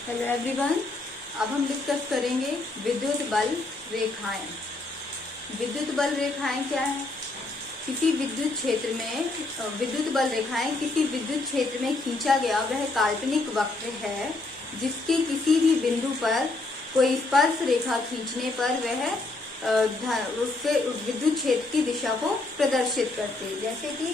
Hello everyone. अब हम discuss करेंगे विद्युत बल रेखाएं। विद्युत बल रेखाएं क्या है? किसी विद्युत क्षेत्र में विद्युत बल रेखाएं किसी विद्युत क्षेत्र में खींचा गया वह काल्पनिक वक्र है जिसके किसी भी बिंदु पर कोई स्पर्श रेखा खींचने पर वह उसके विद्युत क्षेत्र की दिशा को प्रदर्शित करते हैं। जैसे कि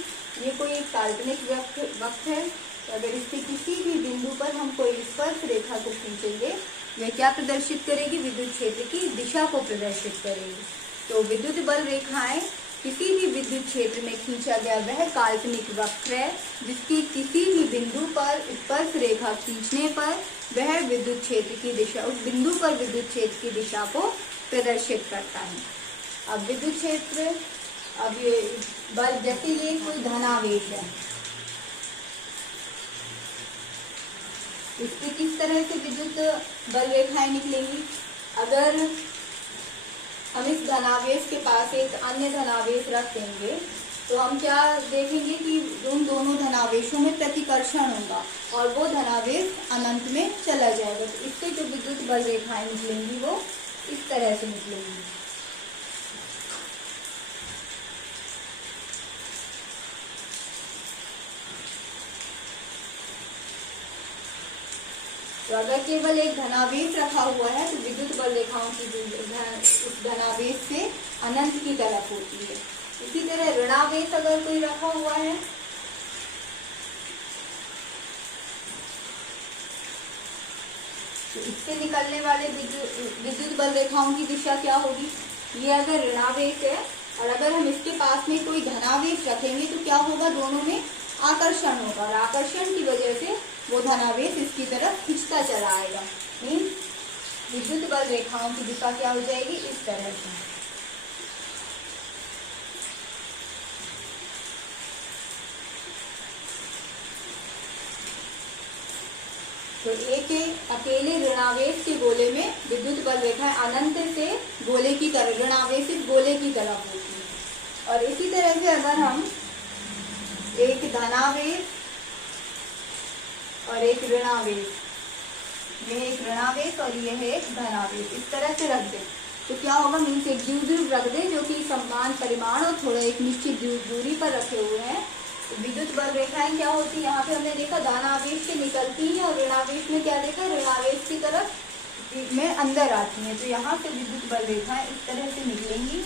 ये कोई एक काल्पनिक वक्र है, अगर इसके किसी भी बिंदु पर हम कोई स्पर्श रेखा को खींचेंगे वह क्या प्रदर्शित करेगी? विद्युत क्षेत्र की दिशा को प्रदर्शित करेगी। तो विद्युत बल रेखाएं किसी भी विद्युत क्षेत्र में खींचा गया वह काल्पनिक वक्र है जिसकी किसी भी बिंदु पर स्पर्श रेखा खींचने पर वह विद्युत क्षेत्र की दिशा उस बिंदु पर विद्युत क्षेत्र की दिशा को प्रदर्शित करता है। अब विद्युत क्षेत्र, अब ये बल, जैसे ये कोई धनावेश है, इससे किस तरह से विद्युत बल रेखाएं निकलेंगी? अगर हम इस धनावेश के पास एक अन्य धनावेश रख देंगे तो हम क्या देखेंगे कि उन दोनों धनावेशों में प्रतिकर्षण होगा और वो धनावेश अनंत में चला जाएगा। तो इससे जो विद्युत बल रेखाएं निकलेंगी वो इस तरह से निकलेंगी। तो अगर केवल एक धनावेश रखा हुआ है तो विद्युत बल रेखाओं की उस धनावेश से अनंत की तरफ होती है। इसी तरह ऋणावेश अगर कोई रखा हुआ है तो इससे निकलने वाले विद्युत बल रेखाओं की दिशा क्या होगी? ये अगर ऋणावेश है और अगर हम इसके पास में कोई धनावेश रखेंगे तो क्या होगा? दोनों में आकर्षण होगा और आकर्षण की वजह से वो धनावेश इसकी तरफ खिंचता चला आएगा। विद्युत बल रेखाओं की दिशा क्या हो जाएगी? इस तरह से। तो एक अकेले ऋणावेश के गोले में विद्युत बल रेखाएं अनंत से गोले की तरफ, ऋणावेश इस गोले की तरफ होती है। और इसी तरह से अगर हम एक धनावेश और एक ऋणावेश, यह एक ऋणावेश और यह एक धनावेश, इस तरह से रख दें तो क्या होगा? मीन्स एक द्विध्रुव रख दें जो कि समान परिमाण और थोड़ा एक निश्चित दूरी पर रखे हुए हैं। तो विद्युत बल रेखाएं क्या होती है? यहाँ पे हमने देखा धनावेश से निकलती हैं और ऋणावेश में क्या देखा? ऋणावेश की तरफ में अंदर आती हैं। तो यहाँ से विद्युत बल रेखाएं इस तरह से निकलेंगी।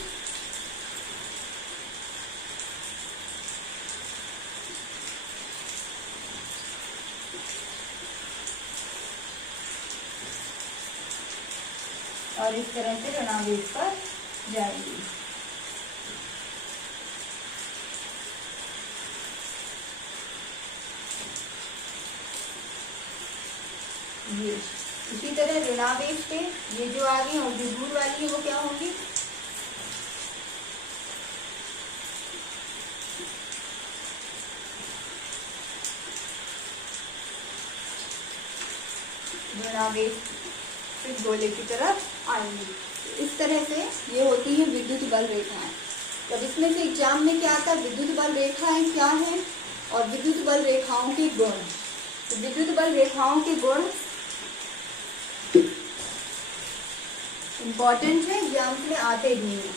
और इस तरह से ऋणावेश पर जाएगी। ये इसी तरह ऋणावेश पे ये जो आ गई और जो दूर वाली है वो क्या होगी? ऋणावेश इस गोले की तरफ आएंगी। इस तरह से ये होती है विद्युत बल रेखाएं। तब इसमें से एग्जाम में क्या आता है? विद्युत बल रेखाएं क्या है और विद्युत बल रेखाओं के गुण। तो विद्युत बल रेखाओं के गुण इम्पोर्टेंट है, एग्जाम में आते भी हैं।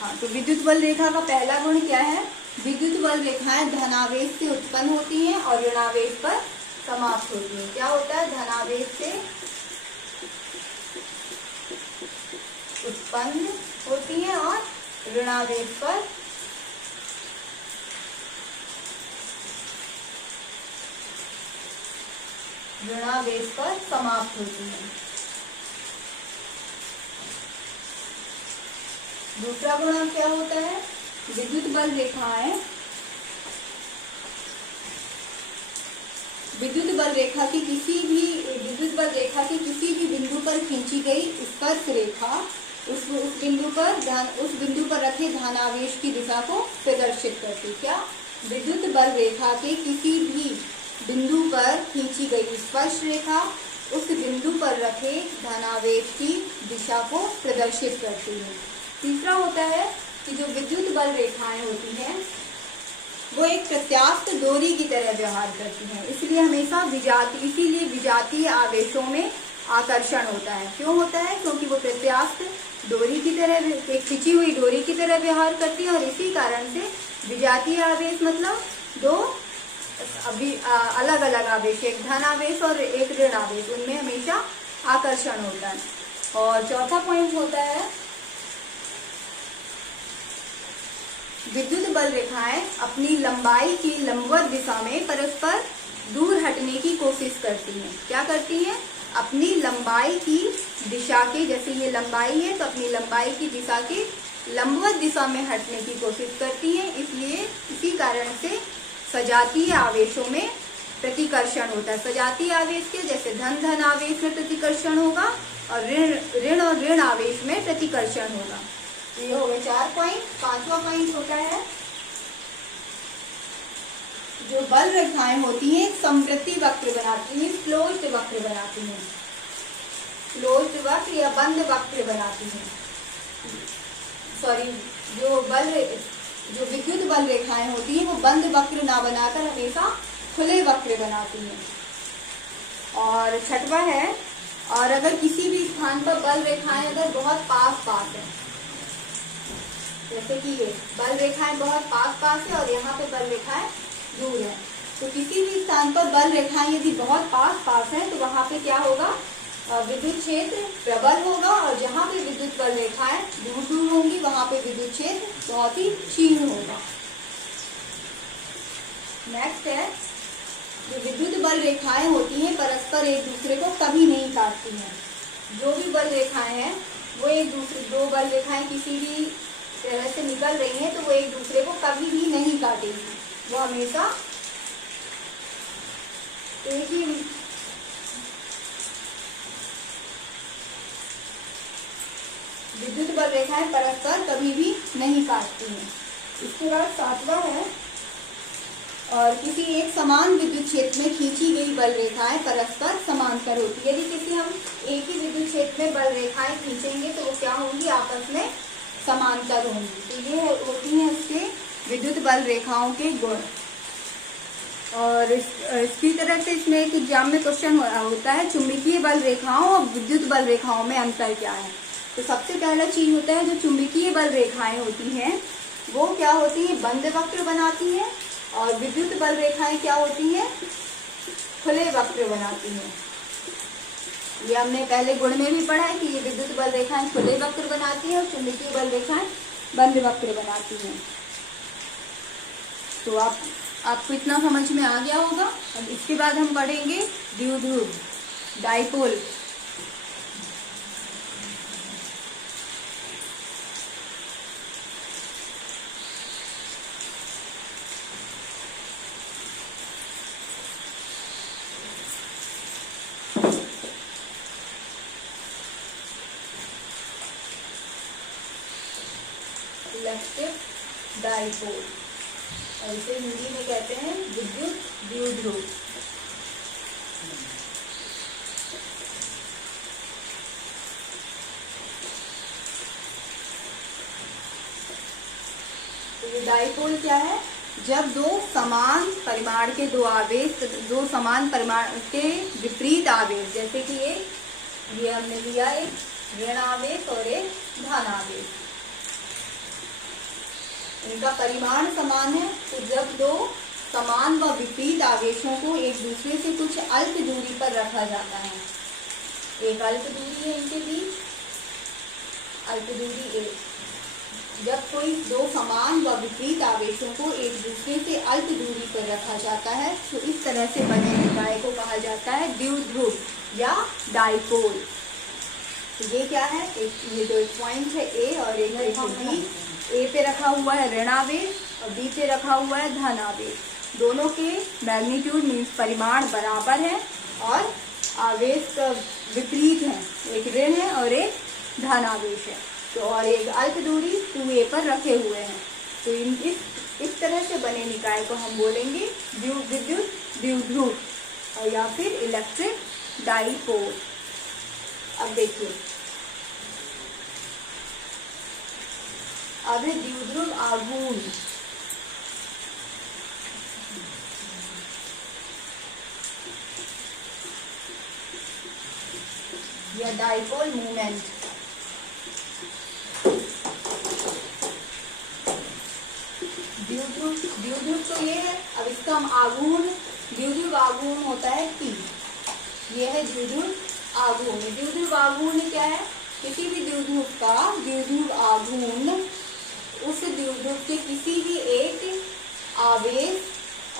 हाँ, तो विद्युत बल रेखा का पहला गुण क्या है? विद्युत बल रेखाएं धनावेश से उत्पन्न होती हैं और ऋणावेश पर समाप्त होती हैं। क्या होता है? धनावेश से उत्पन्न होती हैं और ऋणावेश पर समाप्त होती हैं। दूसरा गुण क्या होता है? विद्युत बल रेखाएं विद्युत बल रेखा की किसी भी बिंदु पर खींची गई स्पर्श रेखा उस बिंदु पर रखे धनावेश की दिशा को प्रदर्शित करती। क्या? विद्युत बल रेखा के किसी भी बिंदु पर खींची गई स्पर्श रेखा उस बिंदु पर रखे धनावेश की दिशा को प्रदर्शित करती है। तीसरा होता है कि जो विद्युत बल रेखाएं होती हैं वो एक प्रत्यास्थ डोरी की तरह व्यवहार करती हैं, इसलिए हमेशा विजातीय आवेशों में आकर्षण होता है। क्यों होता है? क्योंकि वो प्रत्यास्थ डोरी की तरह, एक खिंची हुई डोरी की तरह व्यवहार करती है, और इसी कारण से विजातीय आवेश मतलब दो अलग अलग आवेश, एक धन आवेश और एक ऋण आवेश, उनमें हमेशा आकर्षण होता है। और चौथा पॉइंट होता है विद्युत बल रेखाएं अपनी लंबाई की लंबवत दिशा में परस्पर दूर हटने की कोशिश करती हैं। क्या करती हैं? अपनी लंबाई की दिशा के, जैसे ये लंबाई है तो अपनी लंबाई की दिशा के लंबवत दिशा में हटने की कोशिश करती हैं। इसलिए इसी कारण से सजातीय आवेशों में प्रतिकर्षण होता है। सजातीय आवेश के जैसे धन आवेश में प्रतिकर्षण होगा और ऋण आवेश में प्रतिकर्षण होगा। ये हो गए 4 पॉइंट। 5वां पॉइंट होता है जो बल रेखाएं होती हैं समवृत्ति वक्र बनाती हैं, क्लोज्ड वक्र बनाती हैं, क्लोज्ड वक्र या बंद वक्र बनाती हैं। सॉरी, जो विद्युत बल रेखाएं होती हैं वो बंद वक्र ना बनाकर हमेशा खुले वक्र बनाती हैं। और 6वां है, और अगर किसी भी स्थान पर बल रेखाएं अगर बहुत पास है, जैसे कि ये बल रेखाएं बहुत पास है और यहाँ पे बल रेखाएं दूर है, तो किसी भी स्थान पर बल रेखाएं यदि बहुत पास है तो वहां पे क्या होगा? विद्युत क्षेत्र प्रबल होगा, और जहाँ पे विद्युत बल रेखाएं दूर होंगी वहां पे विद्युत क्षेत्र बहुत ही क्षीण होगा। नेक्स्ट है, जो विद्युत बल रेखाएं होती हैं परस्पर एक दूसरे को कभी नहीं काटती हैं। जो भी बल रेखाएं हैं वो दो बल रेखाएं किसी भी तरह से निकल रही हैं तो वो एक दूसरे को कभी भी नहीं काटेंगी, वो हमेशा एक ही विद्युत बल रेखाएं परस्पर कभी भी नहीं काटती हैं। इसके बाद 7वां है, और किसी एक समान विद्युत क्षेत्र में खींची गई बल रेखाएं परस्पर समांतर होती है। यदि किसी हम एक ही विद्युत क्षेत्र में बल रेखाएं खींचेंगे तो वो क्या होंगी? आपस में समांतर होंगी। तो ये होती हैं उसके विद्युत बल रेखाओं के गुण। और इसकी तरह से इसमें एक एग्जाम में क्वेश्चन होता है चुंबकीय बल रेखाओं और विद्युत बल रेखाओं में अंतर क्या है। तो सबसे पहला चीज होता है जो चुंबकीय बल रेखाएं होती हैं वो क्या होती है? बंद वक्र बनाती हैं, और विद्युत बल रेखाएं क्या होती हैं? खुले वक्र बनाती हैं। ये हमने पहले गुण में भी पढ़ा है कि ये विद्युत बल रेखाएं खुले वक्र बनाती हैं और चुंबकीय बल रेखाएं बंद वक्र बनाती हैं। तो आपको इतना समझ में आ गया होगा। अब इसके बाद हम पढ़ेंगे द्विध्रुव, डाइपोल। इलेक्ट्रिक डाइपोल, और इसे हिंदी में कहते हैं विद्युत द्विध्रुव। तो ये डाइपोल क्या है? जब दो समान परिमाण के दो समान परिमाण के विपरीत आवेश, जैसे कि ये हमने लिया एक ऋण आवेश और एक धन आवेश, इनका परिमाण समान है, तो जब दो समान व विपरीत आवेशों को एक दूसरे से कुछ अल्प दूरी पर रखा जाता है, एक अल्प दूरी है इनके बीच, अल्प दूरी एक, जब कोई दो समान व विपरीत आवेशों को एक दूसरे से अल्प दूरी पर रखा जाता है तो इस तरह से बने निकाय को कहा जाता है द्विध्रुव या डाइपोल। तो ये क्या है? ये जो पॉइंट है ए और एक बी, ए पे रखा हुआ है ऋण आवेश और बी पे रखा हुआ है धन आवेश। दोनों के मैग्नीट्यूड मीन्स परिमाण बराबर है और आवेश विपरीत है, एक ऋण है और एक धन आवेश है। तो और एक अल्प दूरी 2a पर रखे हुए हैं। तो इस तरह से बने निकाय को हम बोलेंगे विद्युत द्विध्रुव और या फिर इलेक्ट्रिक डाइपोल। अब देखिए, अब है द्विध्रुव आघूर्ण या डाइपोल मूवमेंट। द्विध्रुव तो ये है, अब इसका हम आघूर्ण, द्विध्रुव आघूर्ण होता है P, ये है द्विध्रुव आघूर्ण। द्विध्रुव आघूर्ण क्या है? किसी भी द्विध्रुव का द्विध्रुव आघूर्ण उस द्विध्रुव के किसी भी एक आवेश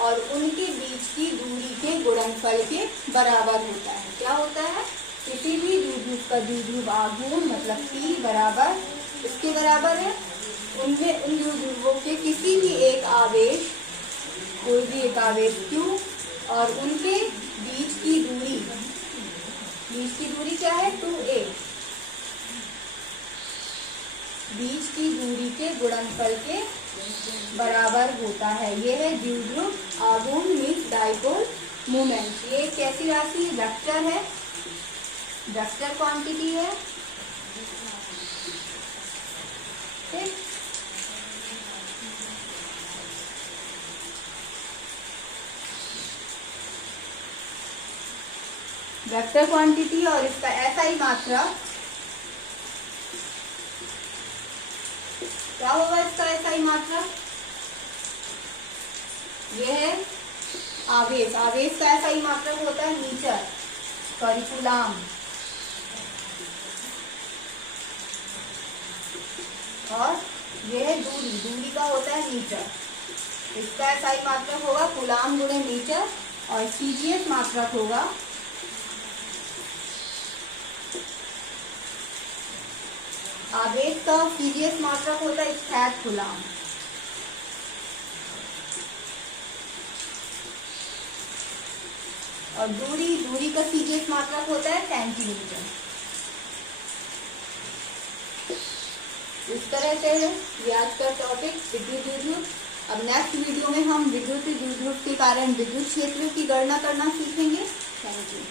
और उनके बीच की दूरी के गुणनफल के बराबर होता है। क्या होता है? किसी भी द्विध्रुव का द्विध्रुव आघूर्ण मतलब P बराबर, इसके बराबर है उनमें उन द्विध्रुवों के किसी भी एक आवेश, कोई भी एक आवेश Q और उनके बीच की दूरी क्या है? 2a, बीच की दूरी के गुणनफल के बराबर होता है। ये है द्विध्रुव आघूर्ण मीन्स डाइपोल मूवमेंट। ये कैसी राशि? वेक्टर है, वेक्टर क्वांटिटी है। ठीक, वेक्टर क्वांटिटी और इसका SI मात्रा क्या होगा? इसका SI मात्रा ये है आवेश, आवेश का SI मात्रक होता है मीटर, सॉरी कूलाम, और ये है दूरी, दूरी का होता है मीटर। इसका SI मात्रक होगा कूलाम गुणे मीटर और CGS मात्रक होगा आवेश का CGS मात्रक होता है स्थैतिक कूलाम। और दूरी का CGS मात्रक होता है सेंटीमीटर। इस तरह से है ये आज का टॉपिक विद्युत द्विध्रुव। अब नेक्स्ट वीडियो में हम विद्युत द्विध्रुव के कारण विद्युत क्षेत्र की गणना करना सीखेंगे। Thank you.